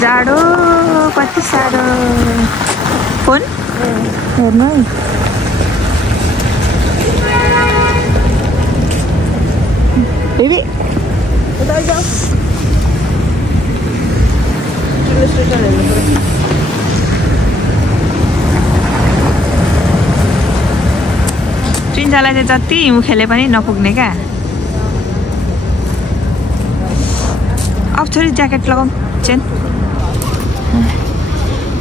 जाडो कति साह्रो। फोन हेर्नु है। बेबी उता जाऊ। स्टेसन हेर्नु पर्यो। प्रिन्सालाई चाहिँ जति हिउँ खेले पनि नपुग्ने क्या। अब छोरी ज्याकेट लगाउँ चेन।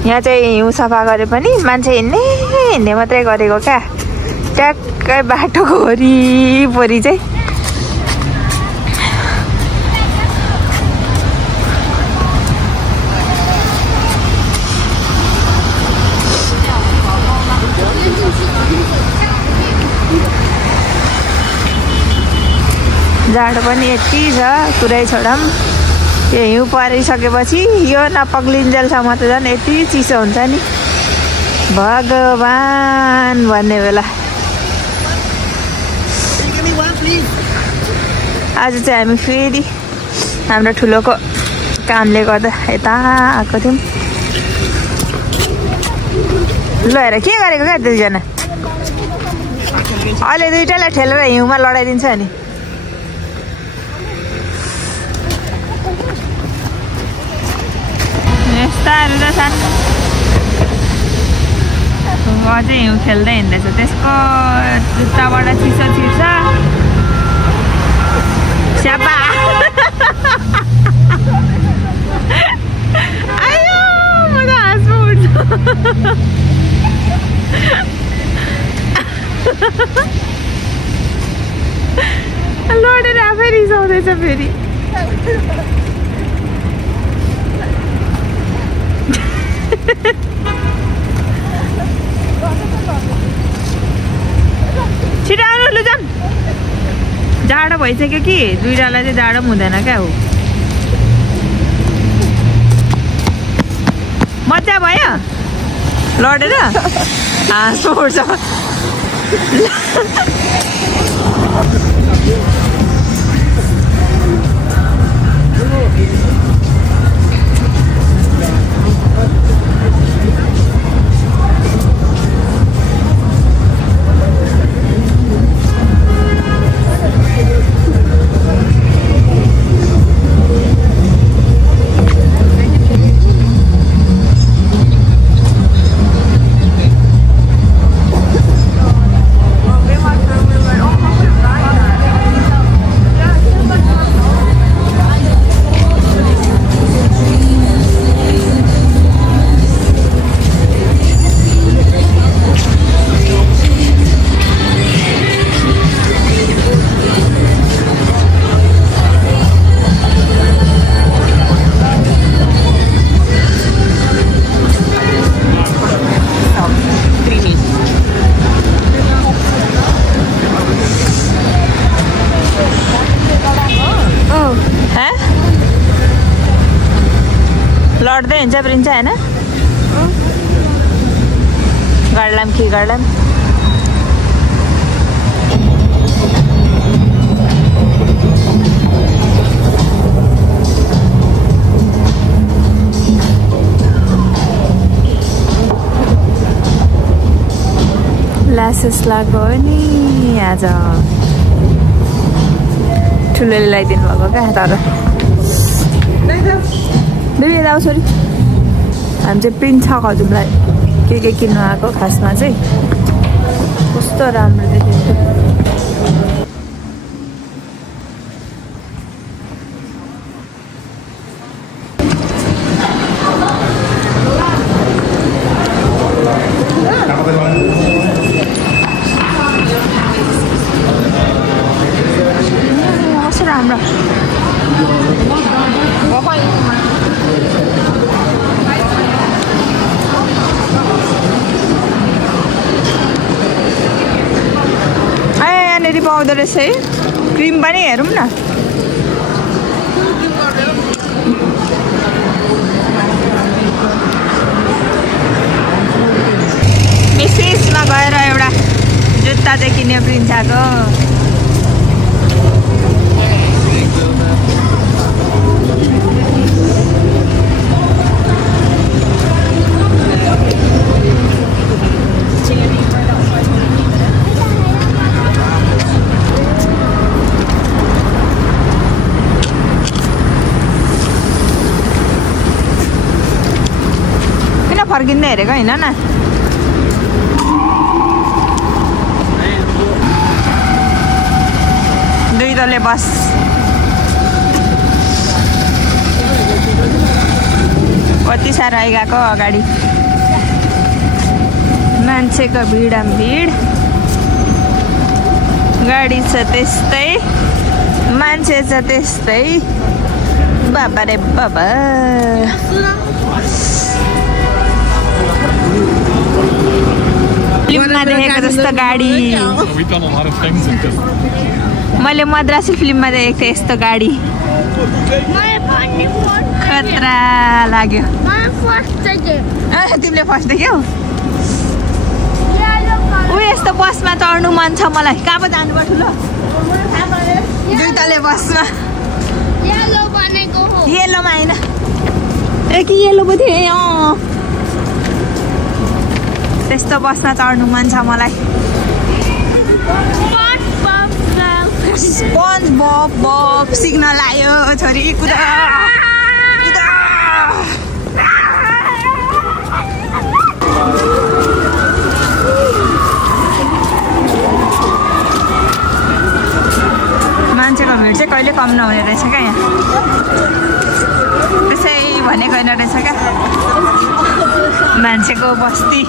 यहाँ चाहिँ हिउँ सफा गरे पनि मान्छे हिँड्ने मात्रै गरेको क्या। ट्याक्कै बाटोको वरिपरि चाहिँ जाडो पनि यति छ पुरै छोडम। यो हिउँ परिसकेपछि यो नपग्लिन्जेलसम्म त झन् यति चिसो हुन्छ नि भगवान् भन्ने बेला। आज चाहिँ हामी फेरि हाम्रो ठुलोको कामले गर्दा यता आएको थियौँ। ल हेर के गरेको क्या दुईजना। अहिले दुइटालाई ठेलेर हिउँमा लडाइदिन्छ नि। यस्ताहरू रहेछन्। अझै हिउँ खेल्दै हिँड्दैछ। त्यसको जुत्ताबाट चिसो छिर्छ। स्यापा आयो म त हाँस्नु उठ्छ। लडेर आफै रिसाउँदैछ फेरि। छिटो आउनु लु जाऊँ। जाडो भइसक्यो कि दुइटालाई चाहिँ जाडो पनि हुँदैन क्या हो। मजा भयो लडेर हाँसो उठ्छ। लड्दै हुन्छ प्रिन्स हैन। गर्लाम के गर्लाम। लासेस लाग्यो नि आज। ठुलोले लगाइदिनु भएको क्या तर बेबी दाउ छोरी हामी चाहिँ प्रिन्स छ हजुरलाई के किन्नु आएको। खासमा चाहिँ कस्तो राम्रो देखिन्छ। कस्तो राम्रो। यहाँनिर पाउँदो रहेछ है क्रिम पनि हेरौँ न। मिसेसमा गएर एउटा जुत्ता चाहिँ किन्यो प्रिन्साको। फर्किँदै हेरेको होइन न दुई तले बस कति साह्रो आइगएको अगाडि मान्छेको भिड गाडी छ त्यस्तै मान्छे छ त्यस्तै बाबा रे बाबा फिल्ममा देखेको जस्तो गाडी मैले मद्रासी फिल्ममा देखेको थिएँ यस्तो गाडी खतरा लाग्यो तिमीले फर्स्ट देख्यौ ऊ यस्तो बसमा चढ्नु मन छ मलाई कहाँ पो जानु पर्छ ठुलो दुई तले बसमा येलोमा होइन ए कि येलो पो थियो त्यस्तो बसमा चढ्नु मन छ मलाई स्पन्ज बब सिग्नल आयो छोरी कुदा मान्छेको भिड चाहिँ कहिले कम नहुने रहेछ क्या यहाँ त्यसै भनेको होइन रहेछ क्या मान्छेको बस्ती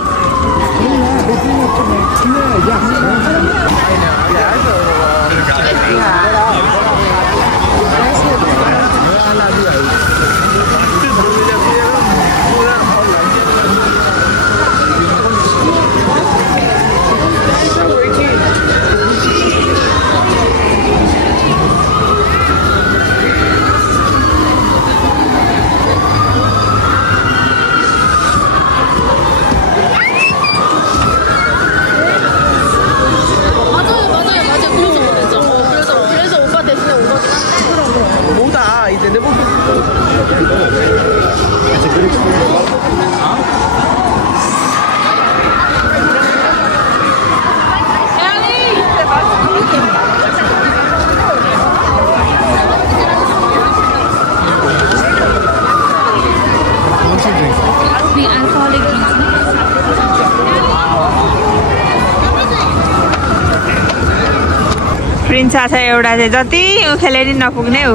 प्रिन्सा छ एउटा चाहिँ जति उखेले नि नपुग्ने हो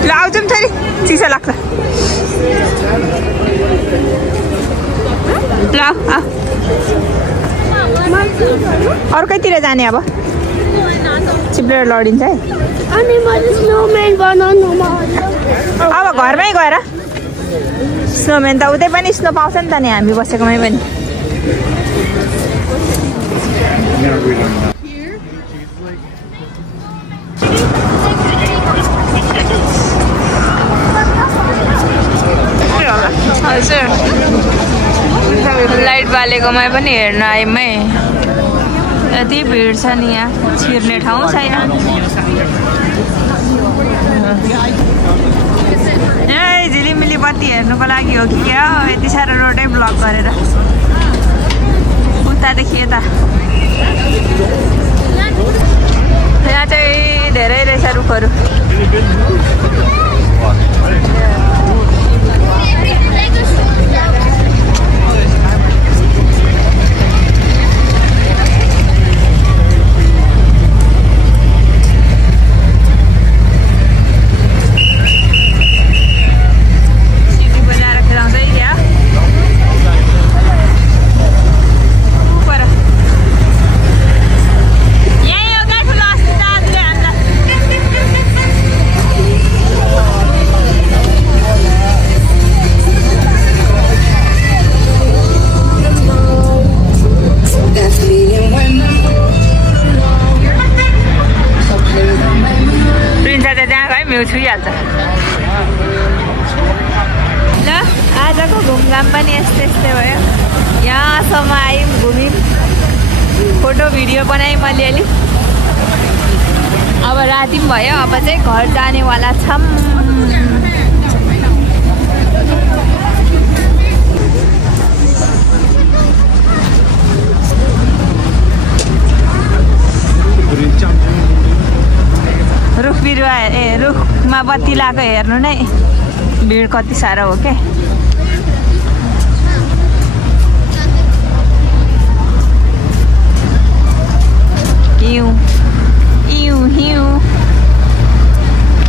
ल आउँछौँ छोरी चिसो लाग्छ ल अर्कैतिर जाने अब चिप्लेर लडिन्छ है अब घरमै गएर स्नोम्यान त उतै पनि स्नो पाउँछ नि त नि हामी बसेकोमै पनि लाइट बालेकोमा पनि हेर्न आएमै यति भिड छ नि यहाँ छिर्ने ठाउँ छैन ए झिलिमिली बत्ती हेर्नुको लागि हो कि क्या यति साह्रो रोडै ब्लक गरेर उतादेखि यता यहाँ चाहिँ धेरै रहेछ रुखहरू छुइहाल्छ ल आजको घुमघाम पनि यस्तै भयो यहाँसम्म आयौँ घुम्यौँ फोटो भिडियो बनायौँ अलिअलि अब राति पनि भयो अब चाहिँ घर जानेवाला छौँ रुख बिरुवा रुखमा बत्ती लगाएको हेर्नु नै भिड कति साह्रो हो क्या